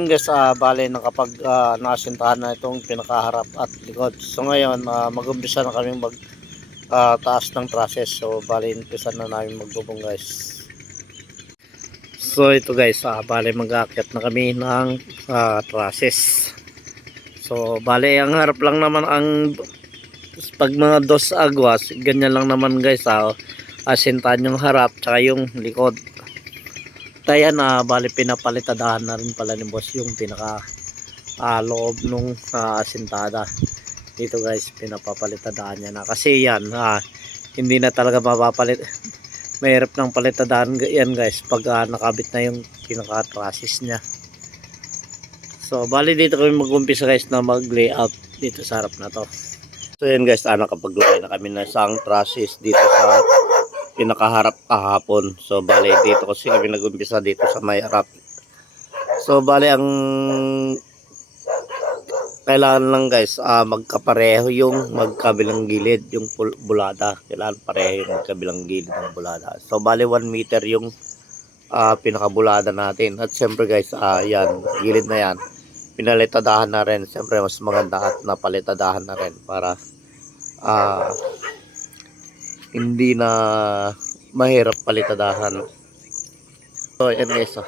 Guys, bale na kapag naasintahan na itong pinakaharap at likod. So ngayon, mag-umpisa na kami mag taas ng trusses. So bale, umpisa na namin magbubong guys. So ito guys, bale mag-aakyat na kami ng trusses. So bale, ang harap lang naman ang pag mga dos agwas, ganyan lang naman guys, asintahan yung harap tsaka yung likod. Kaya na bali pinapalitadahan na rin pala ni boss yung pinaka loob nung asintada dito guys, pinapapalitadahan niya na kasi yan hindi na talaga mapapalit, mahirap ng palitadahan yan guys pag nakabit na yung pinaka trusses nya. So bali dito kami mag-umpisa guys na mag layout dito sa harap na to. So yan guys, nakapaglagay na kami na isang trusses dito sa pinakaharap kahapon. So bali dito kasi kami nag-umpisa dito sa may harap. So bali ang kailangan lang guys, magkapareho yung magkabilang gilid yung bulada. Kailangan pareho yung magkabilang gilid ng bulada. So bali 1 meter yung pinakabulada natin. At siyempre guys, yan, gilid na yan, pinalitadahan na rin. Siyempre mas maganda at napalitadahan na rin para hindi na mahirap palitadahan. So yan guys,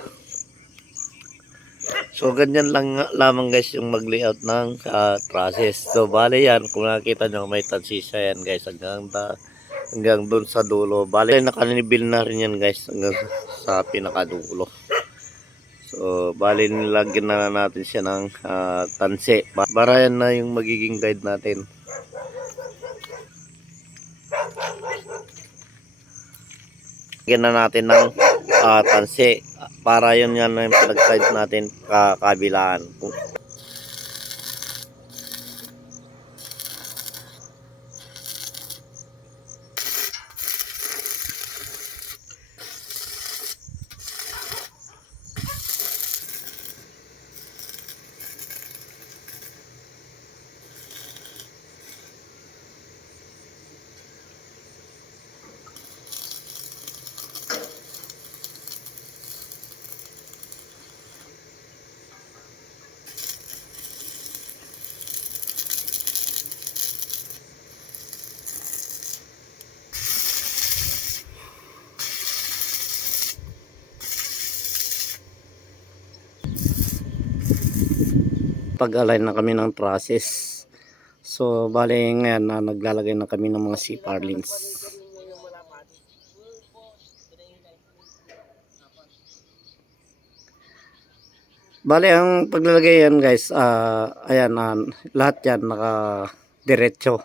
so ganyan lang lamang guys yung mag layout ng trusses. So bale yan, kung nakita nyo may tansisa yan guys hanggang dun sa dulo. Bale nakanibil na rin yan guys hanggang sa pinakadulo. So bale nilagyan na natin siya ng tanse para yan na yung magiging guide natin. Lagyan na natin ng tanse para yun yan yung pinag-side natin kabilaan. Pag-align na kami ng trusses. So bale ngayon naglalagay na kami ng mga C-purlins. Bale ang paglalagay yan guys, ayan, lahat yan naka diretso.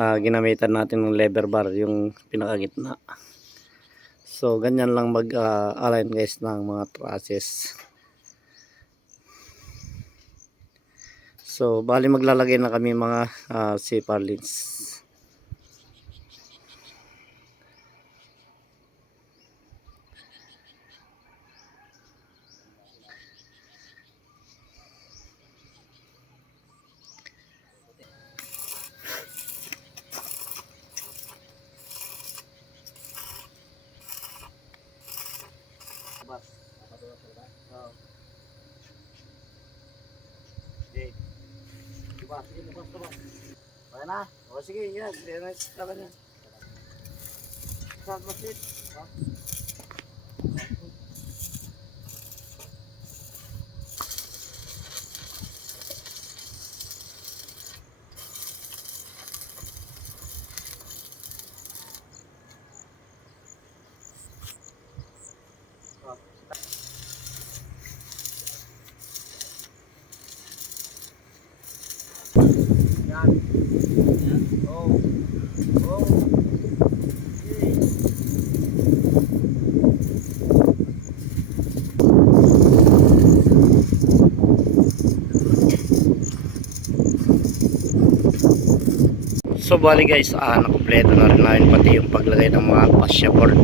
Ginamitan natin ng lever bar yung pinakagitna. So ganyan lang mag-align guys ng mga trusses. So bali maglalagay na kami mga C-purlins. Sige, labas. Kaya na. O sige, yan. Next ka na. Saan masit? Yan. Oh. So bali guys, nakompleto na rin namin pati yung paglagay ng mga fascia board.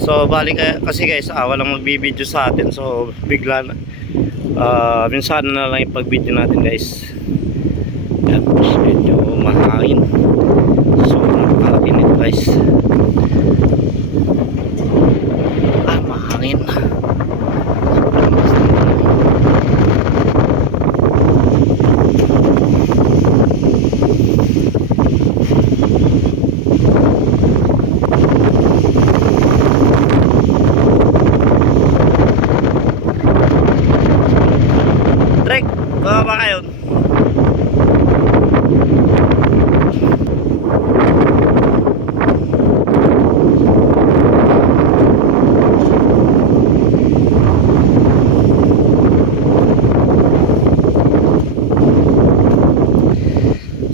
So bali kasi guys, walang magbibideo sa atin, so bigla minsan na lang yung pag-video natin guys. Yan, medyo mahangin. So napakalaki nito guys. Mahangin. Bababa kayo.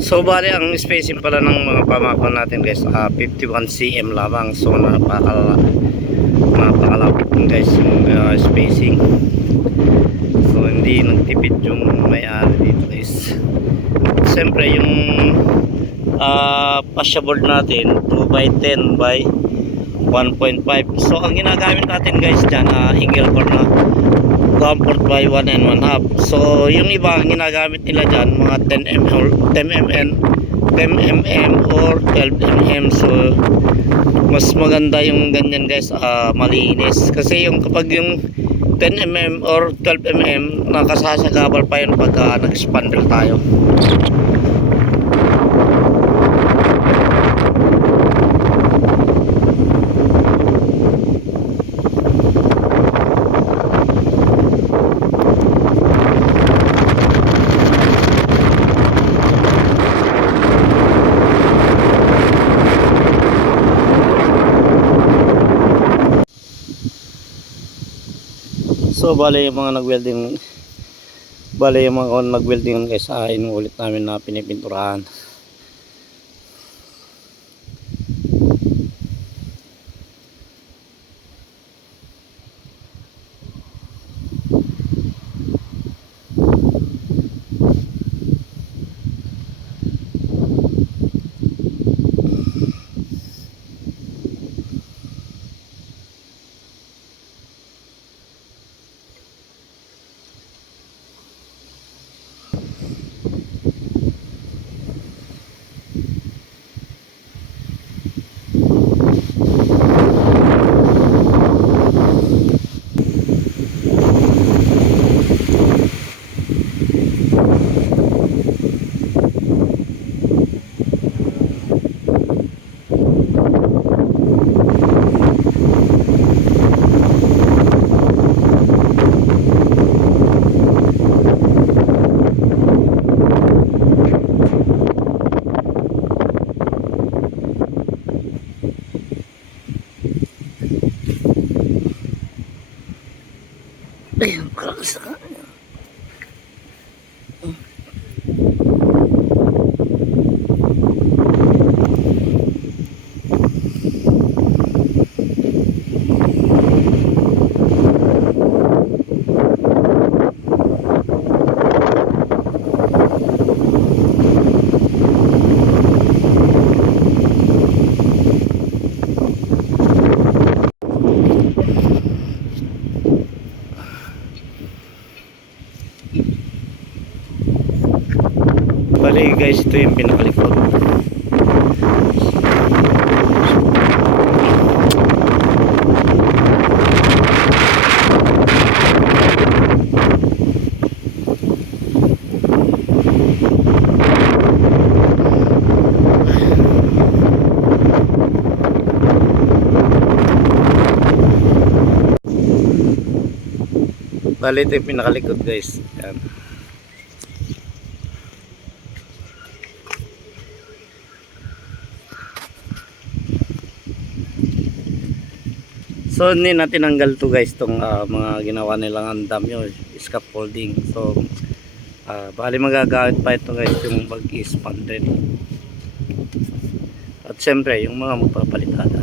So bali ang spacing pala ng mga pamako natin guys 51 cm lamang. So napakalapit guys yung spacing. So hindi nagtipid yung may-ari dito guys. Siyempre yung fascia board natin 2x10 by 1.5. So ang ginagamit natin guys dyan Engelborn na comfort by 1 and 1 half. So yung iba ang ginagamit nila dyan mga 10 mm or 12 mm. So mas maganda yung ganyan guys, malinis kasi yung kapag yung 10 mm or 12 mm nakasasagabal pa yun pag nag-spandrel tayo. So bale yung mga nag-welding guys, inuulit namin na pinipinturahan. Ayun, kalas ka. Bali guys, ito yung pinakalikod. Bali ito yung pinakalikod guys. Yan. So hindi natin tinanggal to guys tong mga ginawa nilang andam yun, scaffolding. So bali magagamit pa ito guys yung mag-spandrel. At syempre yung mga magpapalitada.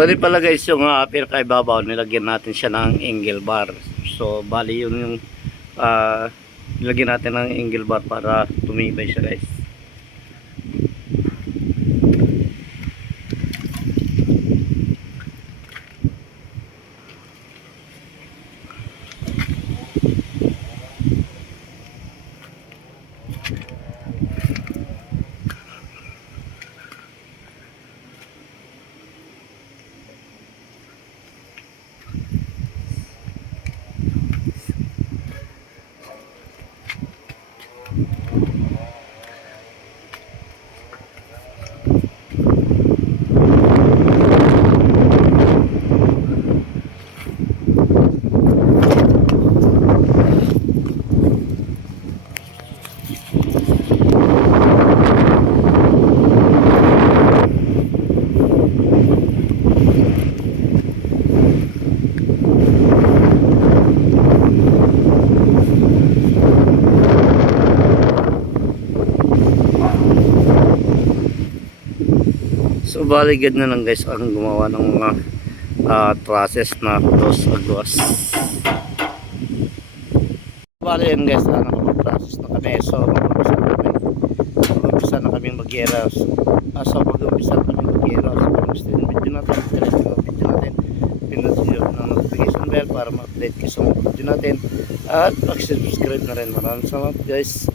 Bali pala guys yung pinakaibabaw, nilagyan natin siya ng angle bar. So bali yun yung nilagyan natin ng angle bar para tumibay siya guys. So bali ganyan lang guys ang gumawa ng mga trusses na dos agwas. Bali yan guys, nakapag-process na kami. So mag-umpisa na kami mag-geros. So mag-umpisa na kami mag-geros. So kung gusto yung video natin, like yung video natin, pinutin nyo ng notification bell para ma-update kayo sa mga video natin at mag-subscribe na rin. Maraming salamat guys.